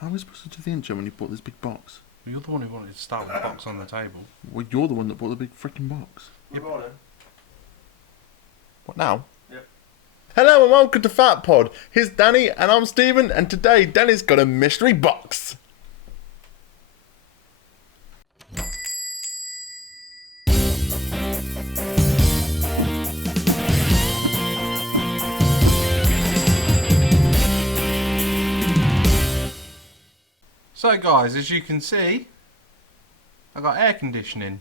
How are we supposed to do the intro when you bought this big box? Well, you're the one who wanted to start with the box on the table. Well, you're the one that bought the big freaking box. Yep. What now? Yep. Hello and welcome to Fat Pod. Here's Danny and I'm Stephen, and today Danny's got a mystery box. So guys, as you can see, I got air conditioning.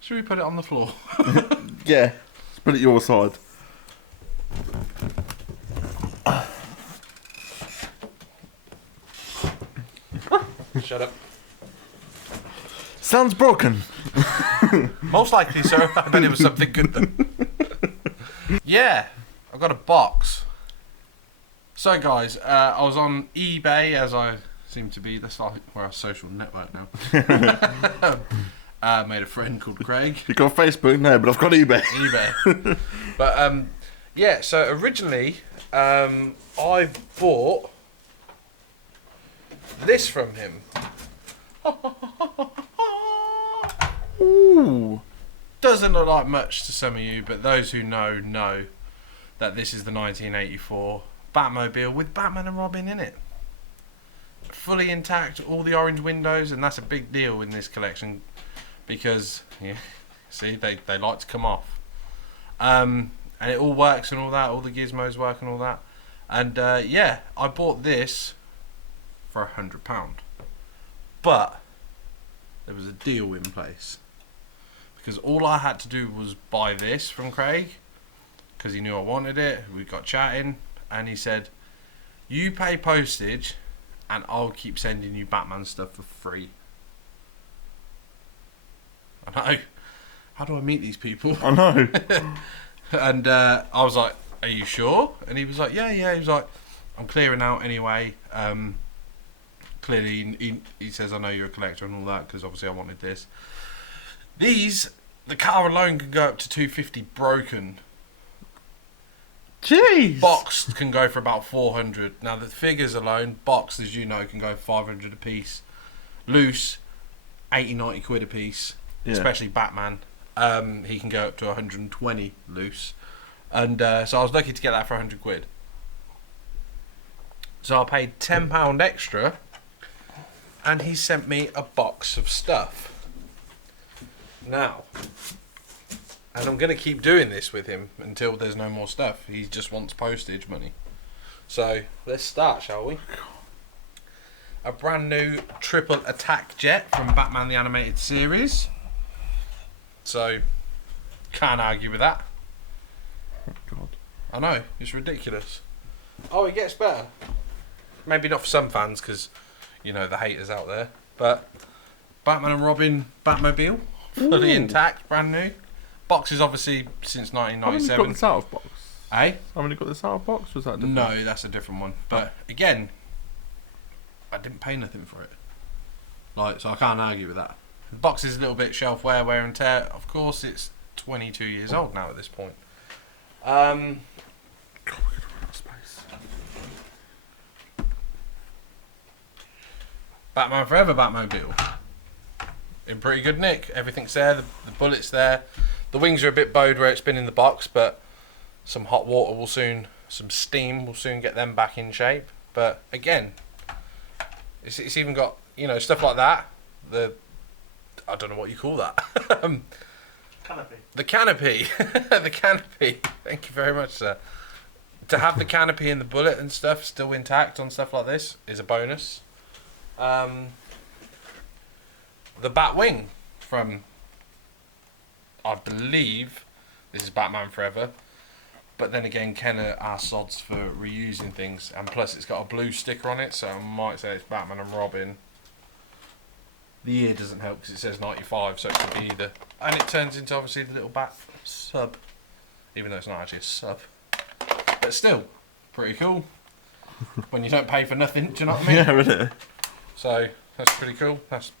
Should we put it on the floor? Yeah, let's put it your side. Shut up. Sounds broken. Most likely, sir. I bet it was something good then. Yeah, I got a box. So guys, I was on eBay, as I seem to be. That's like we're a social network now. Made a friend called Craig. You got Facebook? No, but I've got eBay. eBay. But yeah, so originally I bought this from him. Ooh. Doesn't look like much to some of you, but those who know that this is the 1984 Batmobile with Batman and Robin in it. Fully intact, all the orange windows, and that's a big deal in this collection because, yeah, see, they like to come off. And it all works and all that, all the gizmos work and all that. And yeah, I bought this for £100. But there was a deal in place. Because all I had to do was buy this from Craig, because he knew I wanted it. We got chatting, and he said, "You pay postage, and I'll keep sending you Batman stuff for free." I know. How do I meet these people? I know. And I was like, "Are you sure?" And he was like, "Yeah." He was like, "I'm clearing out anyway." Clearly, he says, "I know you're a collector and all that," because obviously I wanted this. These, the car alone can go up to 250 broken. Jeez. Boxed can go for about 400. Now the figures alone, boxed as you know, can go 500 a piece. Loose, 80, 90 quid a piece. Yeah. Especially Batman. He can go up to 120 loose. And so I was lucky to get that for 100 quid. So I paid £10 extra, and he sent me a box of stuff. Now, and I'm going to keep doing this with him until there's no more stuff. He just wants postage money. So, let's start, shall we? A brand new triple attack jet from Batman the Animated Series. So, can't argue with that. Oh, God. I know, it's ridiculous. Oh, it gets better. Maybe not for some fans, because, you know, the haters out there. But, Batman and Robin Batmobile. Fully intact, brand new. Box is obviously since 1997. Haven't you got this out of box? Eh? Haven't you got this out of box? Was that different? No, that's a different one. But again, I didn't pay nothing for it. Like, so I can't argue with that. The box is a little bit shelf wear and tear. Of course, it's 22 years old now at this point. God, we're gonna run out of space. Batman Forever Batmobile. In pretty good nick. Everything's there. The bullet's there. The wings are a bit bowed where it's been in the box, but some hot water will soon, some steam will soon get them back in shape. But again, it's even got, you know, stuff like that. I don't know what you call that. Canopy. The canopy. The canopy. Thank you very much, sir. To have the canopy and the bullet and stuff still intact on stuff like this is a bonus. The Batwing from, I believe, this is Batman Forever. But then again, Ken are sods for reusing things. And plus it's got a blue sticker on it, so I might say it's Batman and Robin. The year doesn't help because it says 95, so it could be either. And it turns into obviously the little Bat sub. Even though it's not actually a sub. But still, pretty cool. When you don't pay for nothing, do you know what I mean? Yeah, really. So, that's pretty cool. That's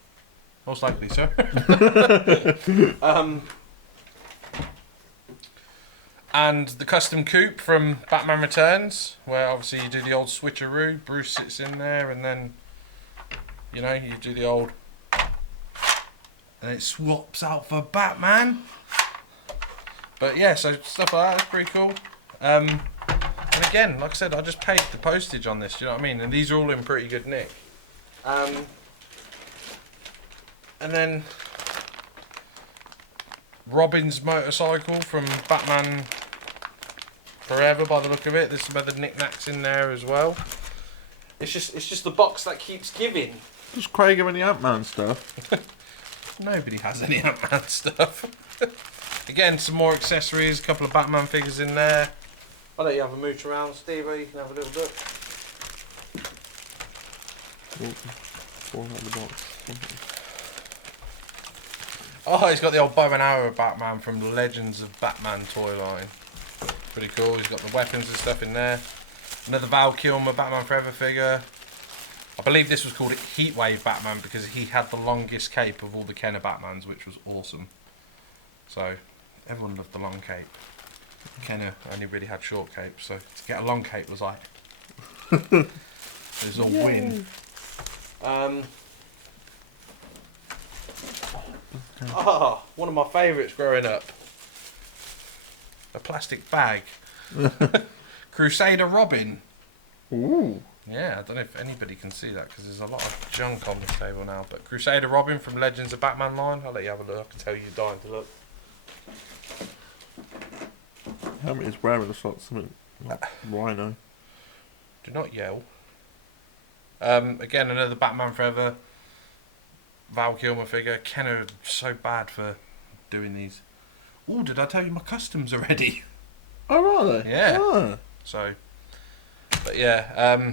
most likely, sir. And the custom coupe from Batman Returns, where obviously you do the old switcheroo. Bruce sits in there, and then you do the old, and it swaps out for Batman. But yeah, so stuff like that's pretty cool. And again, like I said, I just paid the postage on this. You know what I mean? And these are all in pretty good nick. And then Robin's motorcycle from Batman Forever, by the look of it. There's some other knickknacks in there as well. It's just the box that keeps giving. Does Craig have any Ant-Man stuff? Nobody has any Ant-Man stuff. Again, some more accessories, a couple of Batman figures in there. I'll let you have a mooch around, Steve, you can have a little look. 400 bucks. Oh, he's got the old bow and arrow Batman from the Legends of Batman toy line. Pretty cool. He's got the weapons and stuff in there. Another Val Kilmer Batman Forever figure. I believe this was called Heatwave Batman because he had the longest cape of all the Kenner Batmans, which was awesome. So, everyone loved the long cape. Kenner only really had short capes, so to get a long cape was like... it was a win. Oh, one of my favourites growing up. A plastic bag. Crusader Robin. Ooh. Yeah, I don't know if anybody can see that because there's a lot of junk on this table now. But Crusader Robin from Legends of Batman line. I'll let you have a look. I can tell you're dying to look. Helmet is wearing a sort of something like rhino. Do not yell. Again, another Batman Forever Val Kilmer figure. Kenner so bad for doing these. Oh, did I tell you my customs already? Oh, are they? Yeah. Ah. So, but yeah,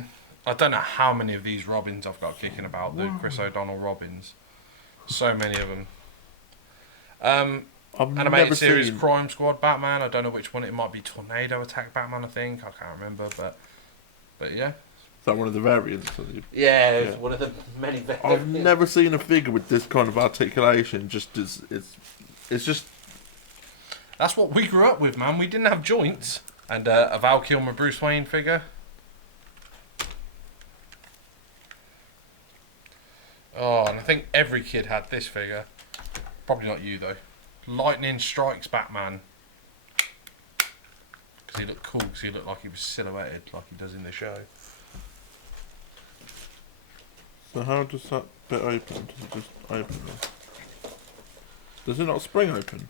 I don't know how many of these Robins I've got kicking about. The Chris O'Donnell Robins. So many of them. I've Animated never series seen... Crime Squad Batman. I don't know which one it might be. Tornado Attack Batman, I think. I can't remember, but yeah. Is that one of the variants? Yeah, it's Yeah. one of the many. I've never seen a figure with this kind of articulation. Just it's just. That's what we grew up with, man. We didn't have joints. And a Val Kilmer Bruce Wayne figure. Oh, and I think every kid had this figure. Probably not you, though. Lightning Strikes Batman. Because he looked cool, because he looked like he was silhouetted, like he does in the show. So how does that bit open? Does it just open there? Does it not spring open?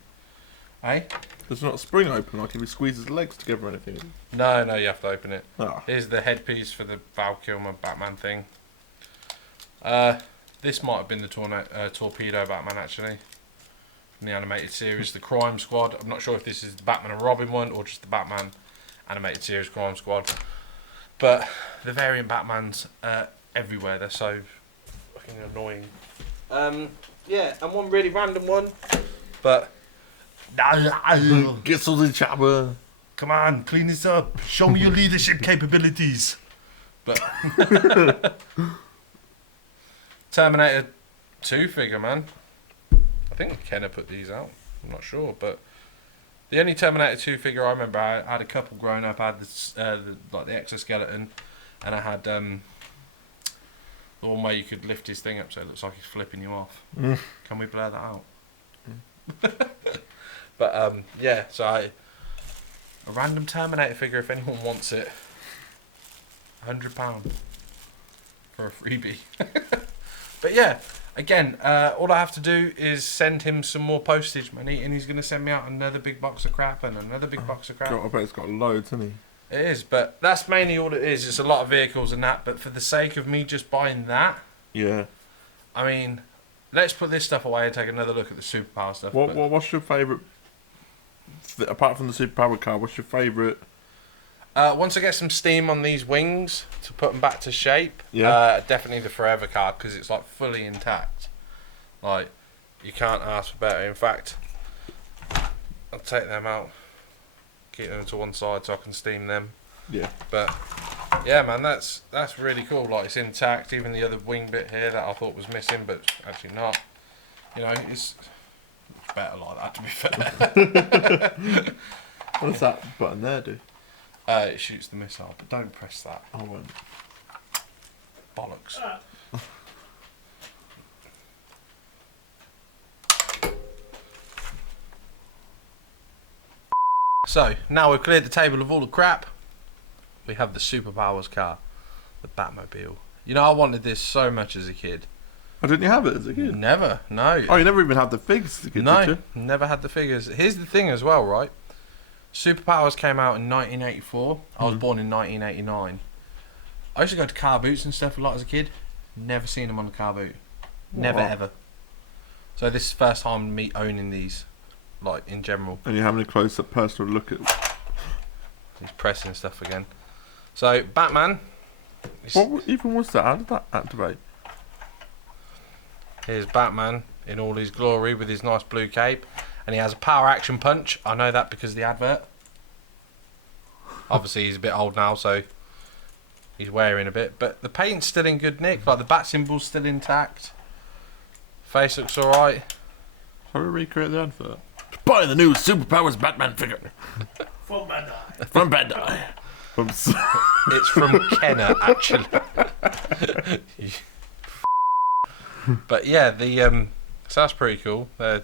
Eh? Does it not spring open like if he squeezes his legs together or anything? No, you have to open it. Ah. Here's the headpiece for the Val Kilmer Batman thing. This might have been the Torpedo Batman, actually. From the animated series, the Crime Squad. I'm not sure if this is the Batman and Robin one or just the Batman animated series Crime Squad. But the variant Batmans everywhere. They're so fucking annoying. Yeah, and one really random one. But Get all the chopper. come on, clean this up. Show me your leadership capabilities. But Terminator 2 figure, man. I think Kenner put these out. I'm not sure, but the only Terminator 2 figure I remember, I had a couple growing up. I had this, like the exoskeleton, and I had the one where you could lift his thing up so it looks like he's flipping you off. Can we blur that out? But yeah, so a random Terminator figure if anyone wants it. £100 for a freebie. But yeah, again, all I have to do is send him some more postage money, and he's going to send me out another big box of crap and another big box of crap. God, I bet it's got loads, hasn't he? It is, but that's mainly all it is. It's a lot of vehicles and that, but for the sake of me just buying that, Yeah. I mean, let's put this stuff away and take another look at the superpower stuff. What's your favourite, apart from the superpower car, what's your favourite? Once I get some steam on these wings to put them back to shape, Yeah. definitely the Forever car, because it's like fully intact. Like, you can't ask for better. In fact, I'll take them out, keep them to one side so I can steam them. Yeah. But yeah, man, that's really cool. Like, it's intact. Even the other wing bit here that I thought was missing, but it's actually not. You know, it's better like that, to be fair. What does that button there do? It shoots the missile, but don't press that. I won't. Bollocks. So, now we've cleared the table of all the crap. We have the superpowers car. The Batmobile. You know, I wanted this so much as a kid. Oh, didn't you have it as a kid? Never, no. Oh, you never even had the figures as a kid, No, did you? never had the figures. Here's the thing as well, right? Superpowers came out in 1984. I was born in 1989. I used to go to car boots and stuff a lot as a kid. Never seen them on a car boot. Never, What? ever. So this is the first time me owning these, like, in general. And you're having a close-up personal look at... He's pressing stuff again. So, Batman. What even was that? How did that activate? Here's Batman in all his glory with his nice blue cape. And he has a power action punch. I know that because of the advert. Obviously, he's a bit old now, so he's wearing a bit. But the paint's still in good nick. Like, the bat symbol's still intact. Face looks alright. Shall we recreate the advert? Buy the new Superpowers Batman figure. From Bandai. From Bandai. It's from Kenner, actually. But yeah, so that's pretty cool. They're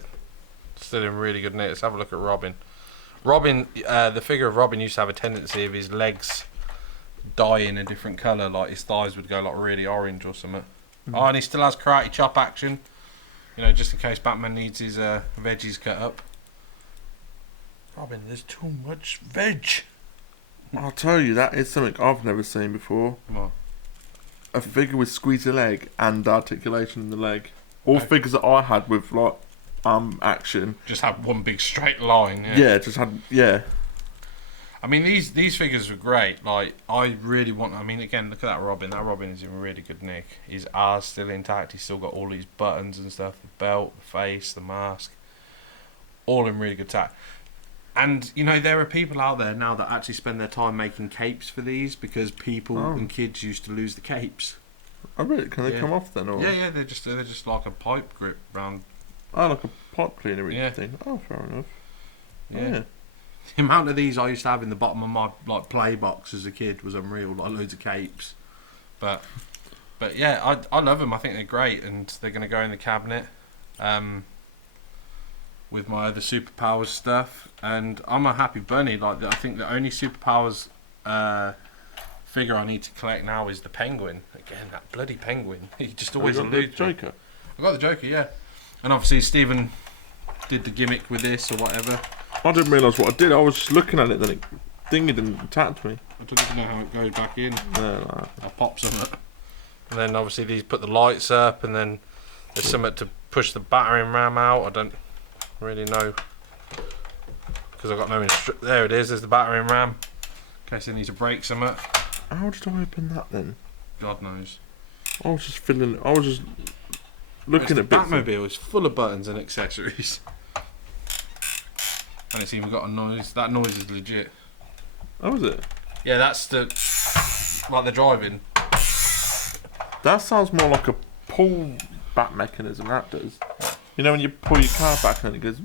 still in really good nick. Let's have a look at Robin. Robin, the figure of Robin used to have a tendency of his legs dyeing a different colour, like his thighs would go like really orange or something. Oh, and he still has karate chop action. You know, just in case Batman needs his veggies cut up. Robin, there's too much veg. I'll tell you, that is something I've never seen before. Come on. A figure with squeezy leg and articulation in the leg. All Okay. figures that I had with like action. Just have one big straight line. Yeah, just had I mean, these figures were great. Like, I really want. I mean, again, look at that Robin. That Robin is in really good nick. His R's still intact. He's still got all these buttons and stuff. The belt, the face, the mask, all in really good tact. And you know, there are people out there now that actually spend their time making capes for these because people and kids used to lose the capes. I bet can they Yeah. come off then or Yeah, they're just like a pipe grip round. oh, like a pipe cleaner Yeah. thing. Oh, fair enough. Yeah. The amount of these I used to have in the bottom of my like play box as a kid was unreal. Like loads of capes, but yeah, I love them. I think they're great, and they're going to go in the cabinet with my other superpowers stuff. And I'm a happy bunny. Like I think the only superpowers figure I need to collect now is the penguin. Again, that bloody penguin. He just always Have you got the eludes me. Joker. I got the Joker, yeah. And obviously Stephen did the gimmick with this or whatever. I didn't realise what I did. I was just looking at it, then it dinged and attacked me. I don't even know how it goes back in. Yeah, like, I'll pop some up. And then obviously these put the lights up, and then there's something to push the battering ram out. I don't really know because I've got no there it is. There's the battering ram. In case I need to break something. how did I open that then? God knows. I was just looking The at bits. Batmobile is full of buttons and accessories. And it's even got a noise. That noise is legit. Oh, was it? Yeah, that's the like the driving. That sounds more like a pull back mechanism. That does. You know when you pull your car back and it goes.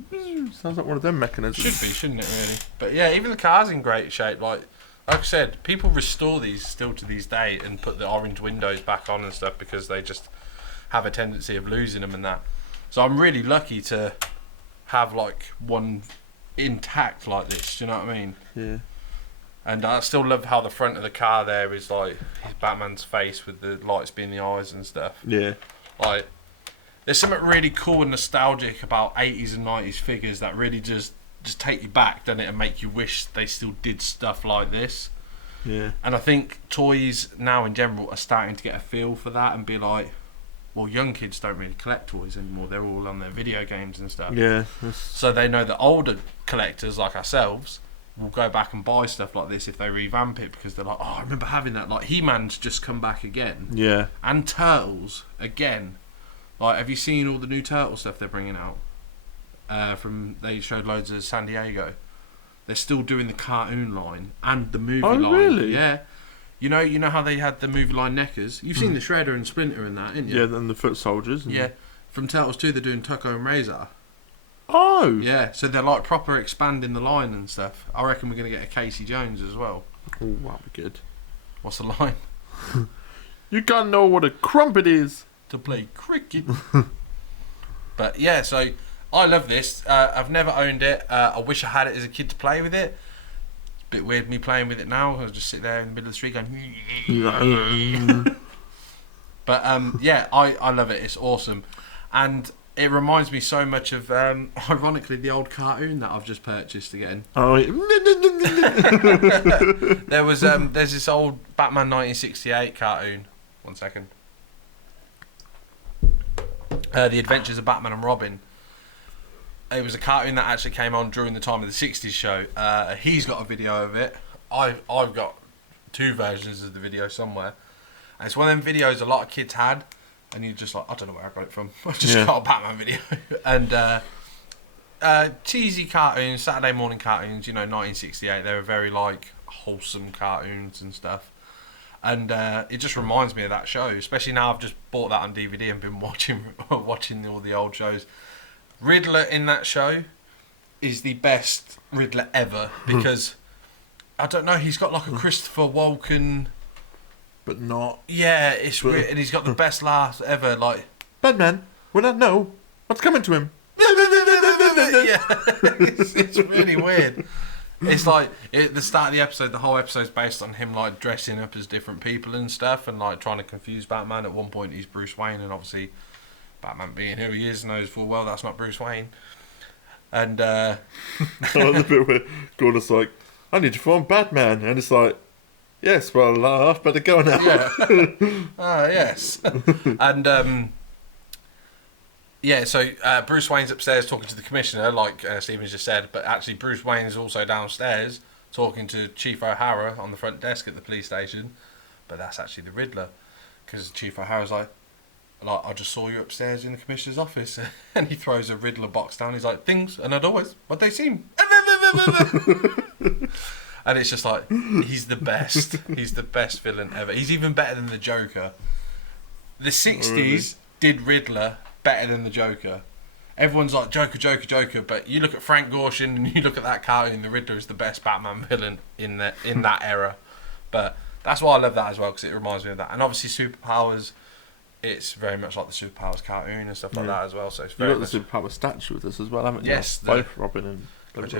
Sounds like one of them mechanisms. Should be, shouldn't it? Really. But yeah, even the car's in great shape. Like I said, people restore these still to this day and put the orange windows back on and stuff because they just have a tendency of losing them and that. So I'm really lucky to have like one intact like this. Do you know what I mean? Yeah. And I still love how the front of the car there is like his Batman's face with the lights being the eyes and stuff. Yeah. Like, there's something really cool and nostalgic about 80s and 90s figures that really just take you back, doesn't it, and make you wish they still did stuff like this. Yeah. And I think toys now in general are starting to get a feel for that and be like, well, young kids don't really collect toys anymore. They're all on their video games and stuff. Yeah. So they know that older collectors like ourselves will go back and buy stuff like this if they revamp it because they're like, oh, I remember having that. Like He-Man's just come back again. Yeah. And Turtles again. Like, have you seen all the new Turtle stuff they're bringing out? They showed loads of San Diego. They're still doing the cartoon line and the movie line. Really? Yeah. You know how they had the movie line Neckers? You've seen the Shredder and Splinter and that, haven't you? Yeah. Then the foot soldiers. And Yeah. From Turtles 2, they're doing Tucko and Razor. Oh. Yeah, so they're like proper expanding the line and stuff. I reckon we're going to get a Casey Jones as well. Oh, that'll be good. What's the line? You gotta know what a crumpet is. To play cricket. But yeah, so I love this. I've never owned it. I wish I had it as a kid to play with it. It's a bit weird me playing with it now. I'll just sit there in the middle of the street going. But yeah, I love it. It's awesome, and it reminds me so much of, ironically, the old cartoon that I've just purchased again. Oh, yeah. There's this old Batman 1968 cartoon. 1 second. The Adventures of Batman and Robin. It was a cartoon that actually came on during the time of the 60s show. He's got a video of it. I've got 2 versions of the video somewhere. And it's one of them videos a lot of kids had. And you're just like, I don't know where I got it from. I just got a Batman video. And cheesy cartoons, Saturday morning cartoons, 1968. They were very like wholesome cartoons and stuff. And it just reminds me of that show, especially now I've just bought that on DVD and been watching all the old shows. Riddler in that show is the best Riddler ever because, I don't know, he's got like a Christopher Walken... But not. Yeah, it's weird, and he's got the best laugh ever, like... Batman, will not know what's coming to him. Yeah, it's really weird. It's like at the start of the episode, the whole episode's based on him like dressing up as different people and stuff, and like trying to confuse Batman. At one point, he's Bruce Wayne, and obviously, Batman being who he is knows full well that's not Bruce Wayne. And I love the bit where Gordon's like, "I need to find Batman," and it's like, "Yes, well, I've better go now." Yeah. Yes. And yeah, so Bruce Wayne's upstairs talking to the commissioner, like Stephen's just said, but actually Bruce Wayne is also downstairs talking to Chief O'Hara on the front desk at the police station, but that's actually the Riddler, because Chief O'Hara's like, I just saw you upstairs in the commissioner's office, and he throws a Riddler box down. He's like, things are not always what they seem. And it's just like, he's the best. He's the best villain ever. He's even better than the Joker. The 60s did Riddler better than the Joker. Everyone's like, Joker, Joker, Joker, but you look at Frank Gorshin and you look at that cartoon, the Riddler is the best Batman villain in that era. But that's why I love that as well, because it reminds me of that. And obviously superpowers, it's very much like the superpowers cartoon and stuff like that as well. So it's very You've got the superpower statue with us as well, haven't you? Yes, both Robin and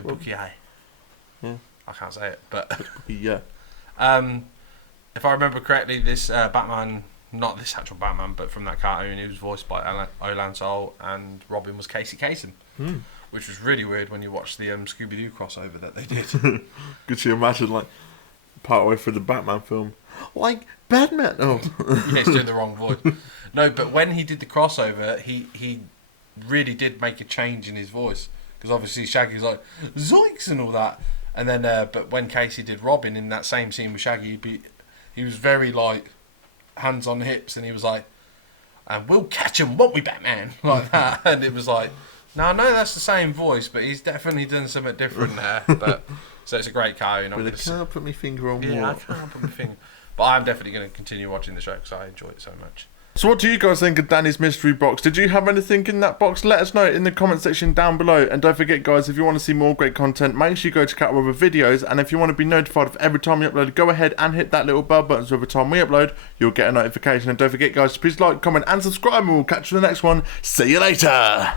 Bookie Eye. Yeah. I can't say it, but Yeah. If I remember correctly, this Batman, not this actual Batman, but from that cartoon, he was voiced by Olan Sol, and Robin was Casey Kasem, which was really weird when you watch the Scooby-Doo crossover that they did. Could you imagine, like, part way through the Batman film, like, Batman? Oh. Yeah, he's doing the wrong voice. No, but when he did the crossover, he really did make a change in his voice, because obviously Shaggy's like, zoinks and all that. And then, but when Casey did Robin in that same scene with Shaggy, he was very like hands on hips, and he was like, "And we'll catch him, won't we, Batman?" Like that. And it was like, no, that's the same voice, but he's definitely done something different there. But so it's a great cartoon. But I can't put my finger on yeah, what. I can't put my finger. But I'm definitely going to continue watching the show because I enjoy it so much. So what do you guys think of Danny's mystery box? Did you have anything in that box? Let us know in the comment section down below. And don't forget, guys, if you want to see more great content, make sure you go check out our other videos. And if you want to be notified of every time we upload, go ahead and hit that little bell button so every time we upload, you'll get a notification. And don't forget, guys, to please like, comment and subscribe, and we'll catch you in the next one. See you later!